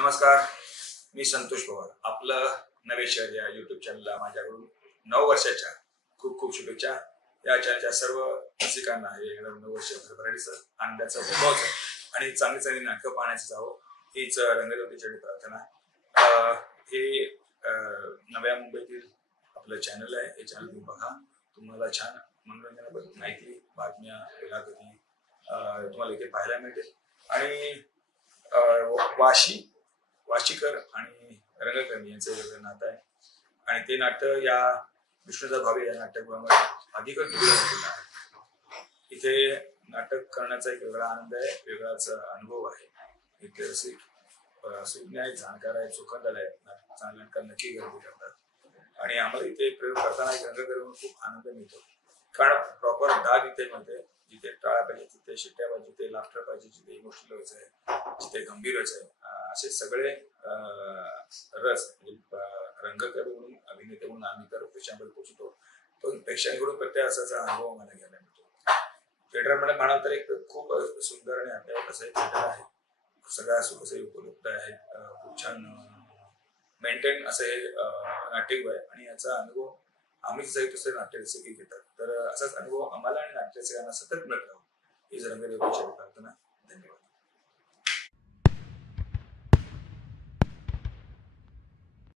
नमस्कार, मी संतोष पवार. आपलं नवे शहर या युट्यूब चॅनलला माझ्याकडून 9 वर्षाच्या खूप खूप शुभेच्छा. या चॅनलच्या सर्व रसिकांना हे 9 वर्ष भरभराटीचं आनंदाचं वैभवाचं आणि चांगली चांगली नाटकं पाहण्याचं जावं हीच रंगज्योतीची प्रार्थना. हे नव्या मुंबईतील आपलं चॅनल आहे. हे चॅनल तुम्ही बघा. तुम्हाला छान मनोरंजनाबद्दल माहिती, बातम्या, मुलाखती तुम्हाला इथे पाहायला मिळतील. आणि वाशीकर आणि रंगकर्मी यांचं वेगळं नातं आहे आणि ते नाट्य या विष्णुदास भावे या नाट्यगृहामध्ये अधिकच झालेलं आहे. इथे नाटक करण्याचा एक वेगळा आनंद आहे, वेगळाच अनुभव आहे. इथे असे सुज्ञ आहेत, जाणकार आहेत, चोखंदळ आहेत, चांगल्या नाटकात नक्की गर्दी करतात आणि आम्हाला इथे प्रयोग करताना एक रंगकर्मी खूप आनंद मिळतो. कारण प्रॉपर डाग इथे मिळते. जिथे टाळा पाहिजे तिथे शिट्ट्या पाहिजे, जिथे लाफ्टर पाहिजे, जिथे इमोशनल व्हायचं आहे, जिथे गंभीर व्हायचं आहे, असे सगळे रस रंगकर्मी म्हणून, अभिनेते म्हणून आम्ही तर प्रेक्षकांपर्यंत पोहोचतो. पण प्रेक्षकांकडून प्रत्येक असाचा अनुभव मला घ्यायला मिळतो. थिएटरमध्ये म्हणाल तर एक खूप सुंदर आणि अद्याप असं एक थिएटर आहे. सगळ्या सुखसोयी उपलब्ध आहेत. खूप छान मेंटेन असं हे नाट्यगृह आहे आणि याचा अनुभव आम्ही दुसरे नाट्यरसिक घेतात. तर असाच अनुभव आम्हाला आणि नाट्यरसिकांना सतत मिळत राहू हीच रंगज्योतीची प्रार्थना. धन्यवाद.